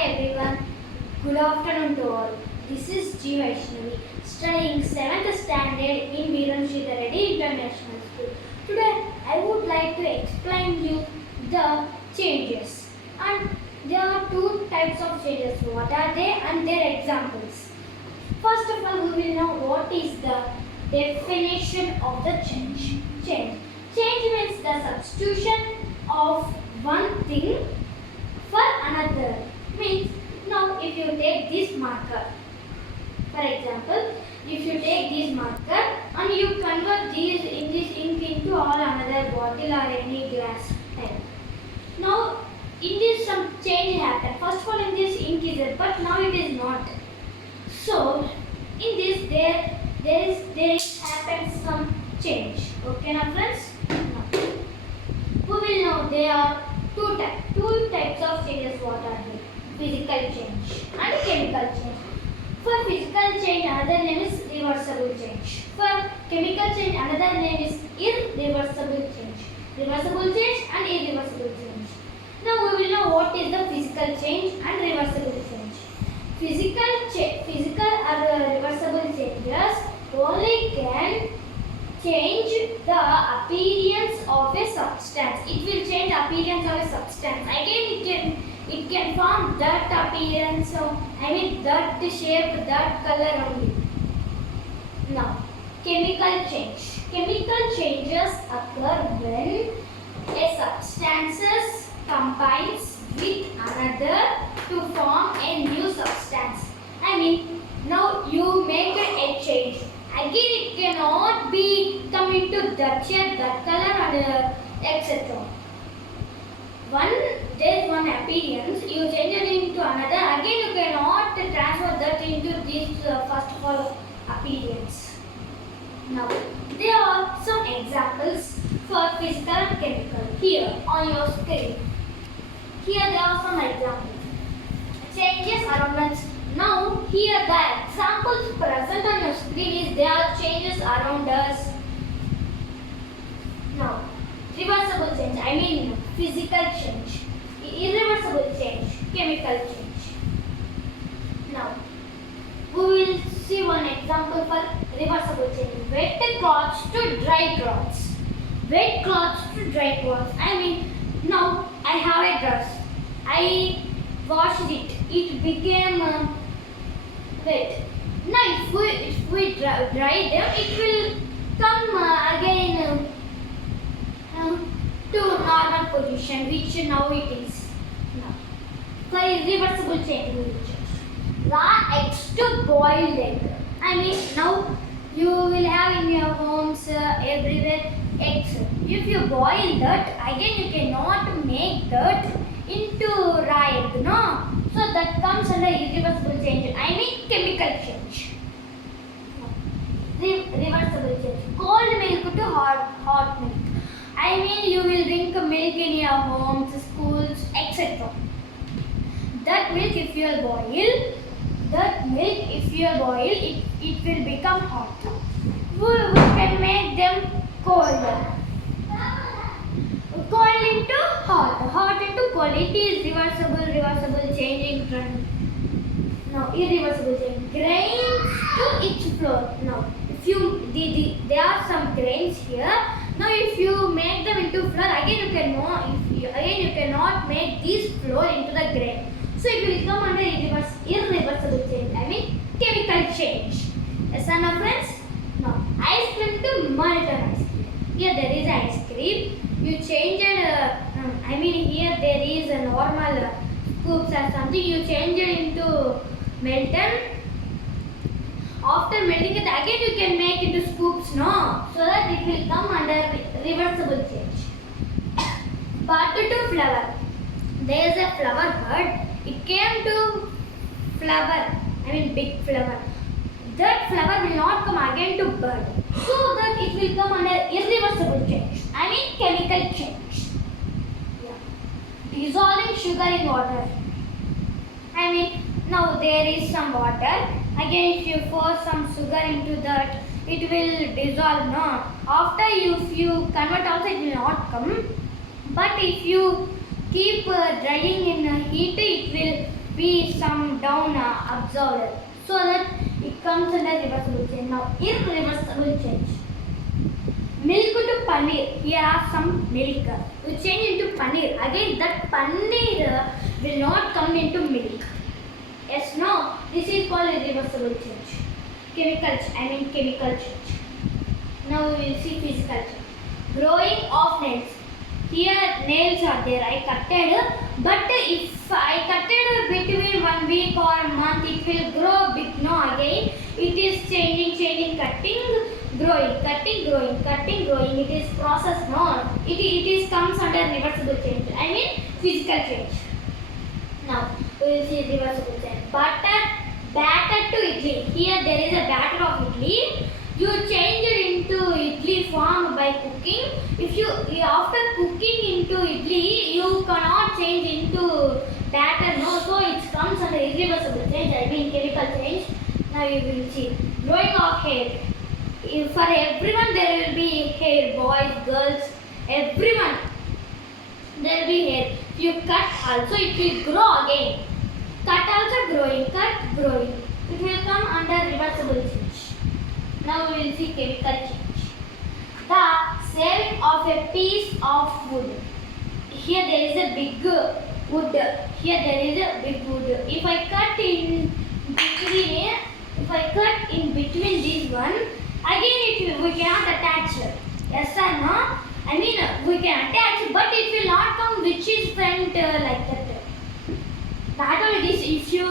everyone. Good afternoon to all. This is G. Vaishnavi, studying 7th standard in Veeran Sridhar Reddy International School. Today, I would like to explain you the changes. And there are two types of changes. What are they and their examples? First of all, we will know what is the definition of the change. Change means the substitution of one thing for another. Means now if you take this marker, for example, if you take this marker and you convert this ink into all another bottle or any glass type. Now in this some change happened. First of all in this ink is there, but now it is not. So in this there is happened some change. Okay now friends? Now, we will know there are two types of changes. What are they? Physical change and chemical change. For physical change, another name is reversible change. For chemical change, another name is irreversible change. Reversible change and irreversible change. Now we will know what is the physical change and reversible change. Physical or reversible changes only can change the appearance of a substance. It will change appearance of a substance. Again, it can form that appearance of, that shape, that color only. Now, chemical change. Chemical changes occur when a substance combines with another to form a new substance. Now you make a change. Again, it cannot be come into that shape, that color, and etc. There is one appearance, you change it into another. Again, you cannot transfer that into this first of all appearance. Now, there are some examples for physical and chemical. Here on your screen. Here there are some examples. Changes around us. Now, here the examples present on your screen is there are changes around us. Now, reversible change, physical change, irreversible change, chemical change. Now, we will see one example for reversible change. Wet cloths to dry cloths. Wet cloths to dry cloths. Now I have a dress. I washed it. It became wet. Now if we dry them, it will come again to normal position, which now it is. Now, for irreversible change, we will change raw eggs to boiled egg. Now you will have in your homes everywhere eggs. If you boil that, again you cannot make that into raw egg, no? So that comes under irreversible change. Chemical change. Reversible change. Cold milk to hot milk. You will drink milk in your homes, schools, etc. That milk, if you boil, it will become hot. We can make them cold. Cold into hot into cold. It is reversible changing trend. Now, irreversible change. Grains to its flour. Now, if there are some grains here. Now, if you make them into flour, again you cannot make this flour into the grain. So it will come under irreversible change. Chemical change. Yes or no, friends? Now, ice cream to molten ice cream. Here there is ice cream. You change it. Here there is a normal scoops or something. You change it into molten. After melting it, again you can make into scoops, no? So that it will come under reversible change. Butter to flower. There is a flower bud. It came to flower. Big flower. That flower will not come again to bud. So that it will come under irreversible change. Chemical change. Yeah. Dissolving sugar in water. Now there is some water. Again, if you pour some sugar into that, it will dissolve, no? After if you convert also, it will not come. But if you keep drying in heat, it will be some down absorbed, so that it comes under reversible change. Now irreversible change. Milk to paneer. Here are some milk. You change into paneer. Again, that paneer will not come into milk. Yes, no. This is called irreversible change. Chemical change. Now we will see physical change. Growing of nails. Here nails are there. I cutted, but if I cutted between 1 week or a month, it will grow big. No, again it is changing, cutting, growing. It is process. No, it is comes under reversible change. Physical change. Now we will see reversible change. Batter to idli. Here there is a batter of idli. You change it into idli form by cooking. If you after cooking into idli, you cannot change into batter. No, so it comes under irreversible change. Chemical change. Now you will see growing of hair. For everyone there will be hair. Boys, girls, everyone there will be hair. If you cut also, it will grow again. Cut also growing. It will come under reversible change. Now we will see chemical change. The saving of a piece of wood. Here there is a big wood. Here there is a big wood. If I cut in between this one, again we cannot attach. Yes or no? We can attach, but it will not come which is front like that. Not only this, if you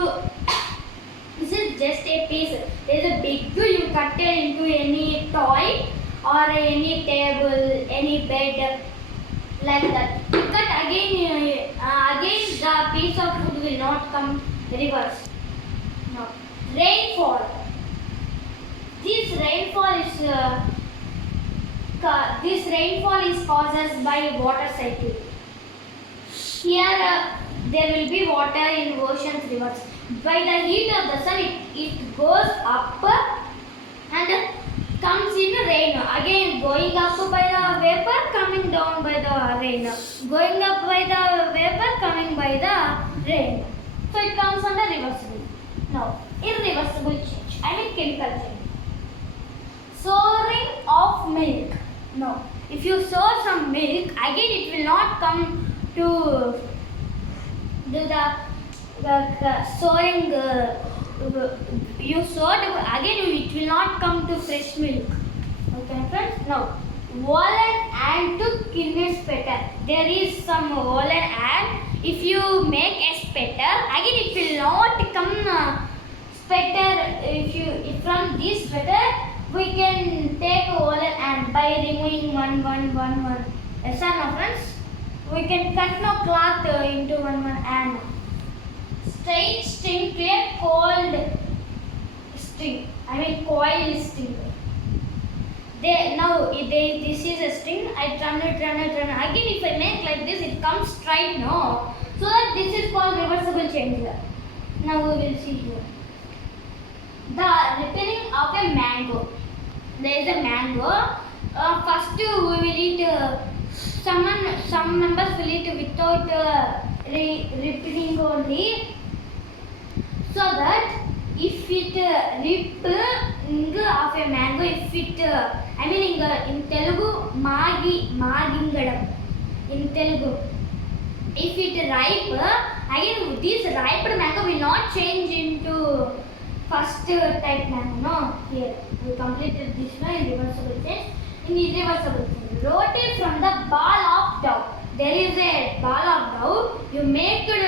this is just a piece. There is a big, you cut it into any toy or any table, any bed, like that. You cut again the piece of wood will not come reverse. No. Rainfall. This rainfall is caused by water cycle. Here there will be water in oceans, rivers. By the heat of the sun, it goes up and comes in rain. Again, going up by the vapor, coming down by the rain. Going up by the vapor, coming by the rain. So it comes under reversible. Now, irreversible change. Chemical change. Storing of milk. No. If you store some milk, again it will not come to the storing. You stored again, it will not come to fresh milk. Okay, friends. Now, woolen and to kill sweater. There is some woolen and if you make a sweater, again it will not come sweater. If from this sweater we can take a woolen and by removing one. Yes or no, friends? We can cut no cloth into one and straight string to a coiled string. Coil string. This is a string. I turn it. Again, if I make like this, it comes straight. No. So that this is called reversible change. Now we will see here. The repairing of a mango. There is a mango. First we will eat. Some members will eat without repairing only. So that if it ripping of a mango, if it in Telugu magingadam. In Telugu, if it ripe, again this ripe mango will not change into first type mango. No, here we completed this one in reversible change. In irreversible change, roti from the ball of dough. There is a ball of dough. You make it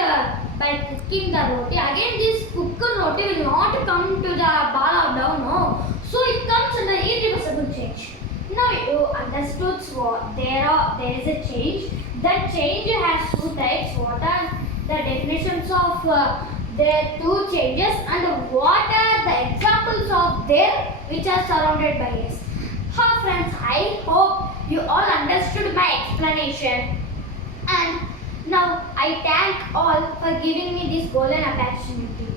by cooking the roti. Again, this cooked roti will not come to the ball of dough. No, so it comes under irreversible change. Now you understood what there is a change. That change has two types. What are the definitions of their two changes and what are the examples of their which are surrounded by us? Friends, I hope you all understood my explanation. And now I thank all for giving me this golden opportunity.